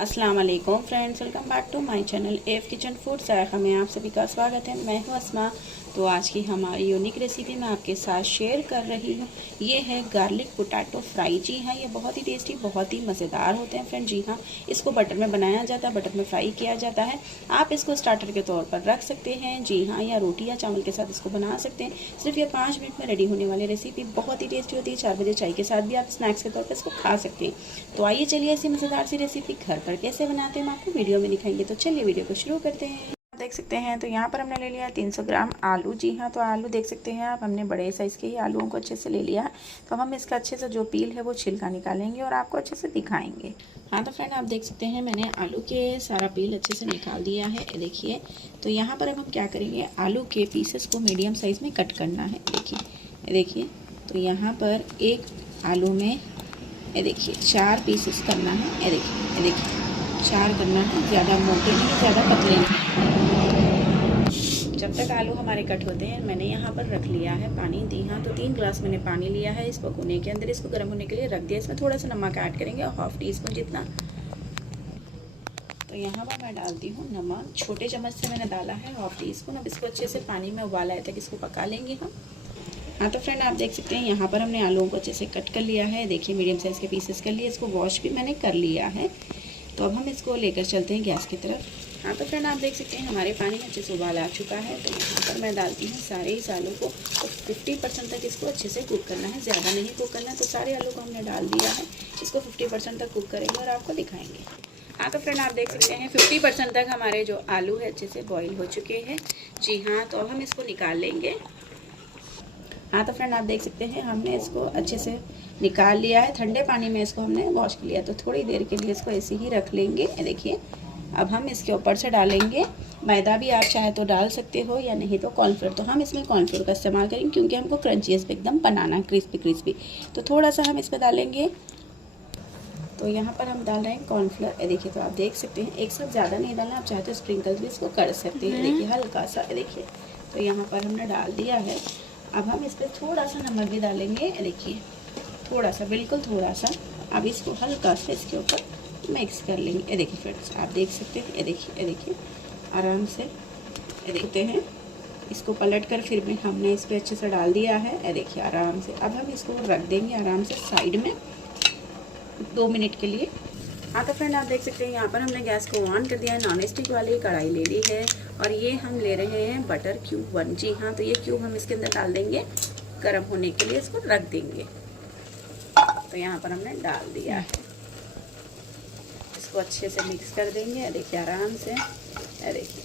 अस्सलाम वालेकुम friends, welcome back to my channel F kitchen food जायका में आप सभी का स्वागत है। मैं हूं अस्मा। तो आज की हमारी यूनिक रेसिपी मैं आपके साथ शेयर कर रही हूं। ये है गार्लिक पोटैटो फ्राई। जी हाँ, ये बहुत ही टेस्टी, बहुत ही मज़ेदार होते हैं फ्रेंड। जी हाँ, इसको बटर में बनाया जाता है, बटर में फ्राई किया जाता है। आप इसको स्टार्टर के तौर पर रख सकते हैं। जी हाँ, या रोटी या चावल के साथ इसको बना सकते हैं। सिर्फ ये 5 मिनट में रेडी होने वाली रेसिपी बहुत ही टेस्टी होती है। 4 बजे चाय के साथ भी आप स्नैक्स के तौर पर इसको खा सकते हैं। तो आइए चलिए ऐसी मज़ेदार सी रेसिपी घर पर कैसे बनाते हैं हम आपको वीडियो में दिखाएंगे। तो चलिए वीडियो को शुरू करते हैं। देख सकते हैं तो यहाँ पर हमने ले लिया 300 ग्राम आलू। जी हाँ, तो आलू देख सकते हैं आप, हमने बड़े साइज़ के ही आलूओं को अच्छे से ले लिया है। तो हम इसका अच्छे से जो पील है वो छिलका निकालेंगे और आपको अच्छे से दिखाएंगे। हाँ तो फ्रेंड, आप देख सकते हैं मैंने आलू के सारा पील अच्छे से निकाल दिया है। देखिए, तो यहाँ पर अब हम क्या करेंगे, आलू के पीसेस को मीडियम साइज़ में कट करना है। देखिए, तो यहाँ पर एक आलू में ये देखिए 4 पीसेस करना है। ये देखिए 4 करना है, ज़्यादा मोटे नहीं, ज़्यादा पतले नहीं। जब तक आलू हमारे कट होते हैं मैंने यहाँ पर रख लिया है पानी। दी हाँ, तो 3 गिलास मैंने पानी लिया है इस पकौने के अंदर। इसको गर्म होने के लिए रख दिया। इसमें थोड़ा सा नमक ऐड करेंगे, 1/2 टीस्पून जितना। तो यहाँ पर मैं डालती हूँ नमक, छोटे चम्मच से मैंने डाला है 1/2 टीस्पून। अब इसको अच्छे से पानी में उबाल आए तक इसको पका लेंगे हम। हाँ तो फ्रेंड, आप देख सकते हैं यहाँ पर हमने आलूओं को अच्छे से कट कर लिया है। देखिए मीडियम साइज़ के पीसेस कर लिए। इसको वॉश भी मैंने कर लिया है। तो अब हम इसको लेकर चलते हैं गैस की तरफ। हाँ तो फ्रेंड, आप देख सकते हैं हमारे पानी अच्छे से उबाल आ चुका है। तो यहाँ पर मैं डालती हूँ सारे इस आलू को। तो 50% तक इसको अच्छे से कुक करना है, ज़्यादा नहीं कुक करना है। तो सारे आलू को हमने डाल दिया है। इसको 50% तक कुक करेंगे और आपको दिखाएंगे। हाँ तो फ्रेंड, आप देख सकते हैं 50% तक हमारे जो आलू है अच्छे से बॉईल हो चुके हैं। जी हाँ, तो अब हम इसको निकाल लेंगे। हाँ तो फ्रेंड, आप देख सकते हैं हमने इसको अच्छे से निकाल लिया है। ठंडे पानी में इसको हमने वॉश कर लिया। तो थोड़ी देर के लिए इसको ऐसे ही रख लेंगे। देखिए, अब हम इसके ऊपर से डालेंगे मैदा। भी आप चाहे तो डाल सकते हो या नहीं तो कॉर्नफ्लोर। तो हम इसमें कॉर्नफ्लोर का इस्तेमाल करेंगे क्योंकि हमको क्रंचीएस पे एकदम बनाना है, क्रिस्पी क्रिस्पी। तो थोड़ा सा हम इस पर डालेंगे। तो यहाँ पर हम डाल रहे हैं कॉर्नफ्लोर। देखिए, तो आप देख सकते हैं एक साथ ज़्यादा नहीं डालना, आप चाहे तो स्प्रिंकल्स भी इसको कर सकते हैं। देखिए हल्का सा। देखिए, तो यहाँ पर हमने डाल दिया है। अब हम इस पर थोड़ा सा नमक भी डालेंगे। देखिए, थोड़ा सा, बिल्कुल थोड़ा सा। अब इसको हल्का सा इसके ऊपर मिक्स कर लेंगे। ये देखिए फ्रेंड्स, आप देख सकते हैं। ये देखिए आराम से। ये देखते हैं, इसको पलट कर फिर भी हमने इस पर अच्छे से डाल दिया है। ये देखिए आराम से। अब हम इसको रख देंगे आराम से साइड में 2 मिनट के लिए। हाँ तो फ्रेंड, आप देख सकते हैं यहाँ पर हमने गैस को ऑन कर दिया है। नॉन स्टिक वाली कढ़ाई ले ली है और ये हम ले रहे हैं बटर क्यूब 1। जी हाँ, तो ये क्यूब हम इसके अंदर डाल देंगे। गर्म होने के लिए इसको रख देंगे। तो यहाँ पर हमने डाल दिया है। इसको अच्छे से मिक्स कर देंगे। देखिए आराम से। देखिए,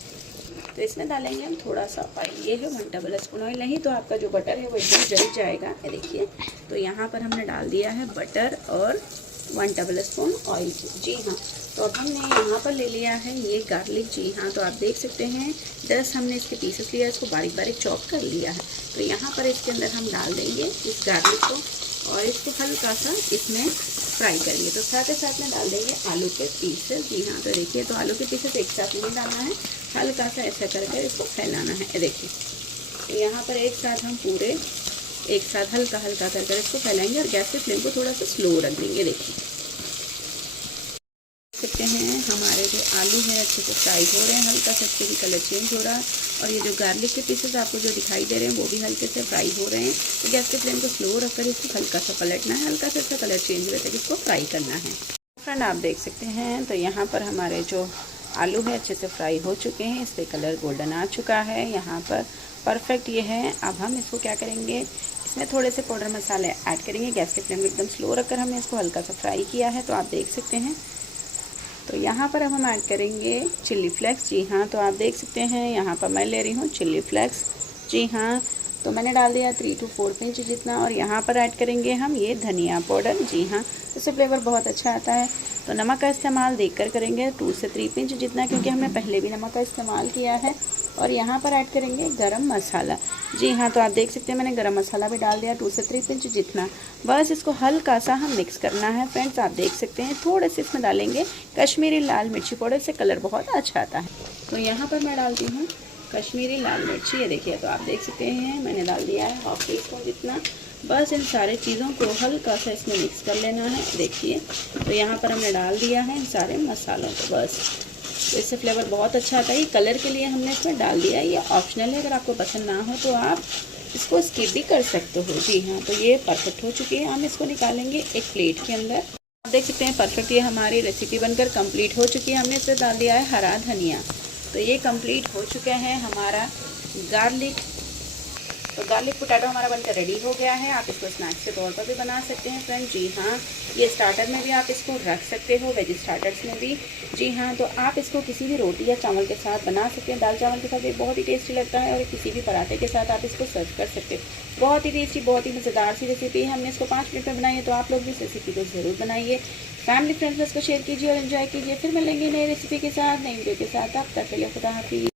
तो इसमें डालेंगे हम थोड़ा सा ऑयल। ये है 1 टेबल स्पून ऑयल। नहीं तो आपका जो बटर है वो एकदम जल जाएगा। देखिए, तो यहाँ पर हमने डाल दिया है बटर और 1 टेबल स्पून ऑयल की। जी हाँ, तो अब हमने यहाँ पर ले लिया है ये गार्लिक। जी हाँ, तो आप देख सकते हैं 10 हमने इसके पीसेस लिया, इसको बारीक बारीक चॉप कर लिया है। तो यहाँ पर इसके अंदर हम डाल देंगे इस गार्लिक को और इसको हल्का सा इसमें फ्राई करेंगे। तो साथ ही साथ में डाल देंगे आलू के पीसेस। जी हाँ, तो देखिए, तो आलू के पीसेस एक साथ नहीं डालना है, हल्का सा ऐसा करके इसको फैलाना है। देखिए, तो यहाँ पर एक साथ हम पूरे एक साथ हल्का हल्का कर इसको फैलाएंगे और गैस के फ्लेम को थोड़ा सा स्लो रख देंगे। देखिए सकते हैं हमारे जो आलू है अच्छे से फ्राई हो रहे हैं, हल्का सा इसके भी कलर चेंज हो रहा है और ये जो गार्लिक के पीसेस आपको जो दिखाई दे रहे हैं वो भी हल्के से फ्राई हो रहे हैं। तो गैस के फ्लेम को स्लो रखकर इसको हल्का सा पलटना है, हल्का सा इसका कलर चेंज हुए तक इसको फ्राई करना है। फ्रेंड, आप देख सकते हैं तो यहाँ पर हमारे जो आलू है अच्छे से फ्राई हो चुके हैं। इस पर कलर गोल्डन आ चुका है। यहाँ पर परफेक्ट ये है। अब हम इसको क्या करेंगे, इसमें थोड़े से पाउडर मसाले ऐड करेंगे। गैस के फ्लेम को एकदम स्लो रखकर हमने इसको हल्का सा फ्राई किया है। तो आप देख सकते हैं, तो यहाँ पर अब हम ऐड करेंगे चिल्ली फ्लेक्स। जी हाँ, तो आप देख सकते हैं यहाँ पर मैं ले रही हूँ चिल्ली फ्लेक्स। जी हाँ, तो मैंने डाल दिया 3 to 4 पिंच जितना। और यहाँ पर ऐड करेंगे हम ये धनिया पाउडर। जी हाँ, इससे फ्लेवर बहुत अच्छा आता है। तो नमक का इस्तेमाल देखकर करेंगे 2 से 3 पिंच जितना, क्योंकि हमने पहले भी नमक का इस्तेमाल किया है। और यहाँ पर ऐड करेंगे गरम मसाला। जी हाँ, तो आप देख सकते हैं मैंने गरम मसाला भी डाल दिया 2 से 3 पिंच जितना। बस इसको हल्का सा हम मिक्स करना है। फ्रेंड्स, आप देख सकते हैं थोड़े से इसमें डालेंगे कश्मीरी लाल मिर्ची पाउडर, से कलर बहुत अच्छा आता है। तो यहाँ पर मैं डालती हूँ कश्मीरी लाल मिर्ची। ये देखिए, तो आप देख सकते हैं मैंने डाल दिया है 1/2 टीस्पून जितना। बस इन सारे चीज़ों को हल्का सा इसमें मिक्स कर लेना है। देखिए तो यहाँ पर हमने डाल दिया है इन सारे मसालों को। बस तो इससे फ्लेवर बहुत अच्छा आता है। ये कलर के लिए हमने इसमें डाल दिया है, ये ऑप्शनल है, अगर आपको पसंद ना हो तो आप इसको स्किप भी कर सकते हो। जी हाँ, तो ये परफेक्ट हो चुकी है। हम इसको निकालेंगे एक प्लेट के अंदर। आप देख सकते हैं परफेक्ट ये हमारी रेसिपी बनकर कंप्लीट हो चुकी है। हमने इसमें डाल दिया है हरा धनिया। तो ये कंप्लीट हो चुका है हमारा गार्लिक। तो गार्लिक पोटैटो हमारा बनकर रेडी हो गया है। आप इसको स्नैक्स के तौर पर भी बना सकते हैं फ्रेंड। जी हाँ, ये स्टार्टर में भी आप इसको रख सकते हो, वेज स्टार्टर्स में भी। जी हाँ, तो आप इसको किसी भी रोटी या चावल के साथ बना सकते हैं। दाल चावल के साथ ये बहुत ही टेस्टी लगता है, और किसी भी पराठे के साथ आप इसको सर्व कर सकते हो। बहुत ही टेस्टी, बहुत ही मज़ेदार सी रेसिपी है। हमने इसको 5 मिनट में बनाई है, तो आप लोग भी इस रेसिपी को ज़रूर बनाइए। फैमिली फ्रेंड्स में इसको शेयर कीजिए और एंजॉय कीजिए। फिर मिलेंगे नई रेसिपी के साथ, नई वीडियो के साथ। तब तक के लिए खुदा हाफिज़।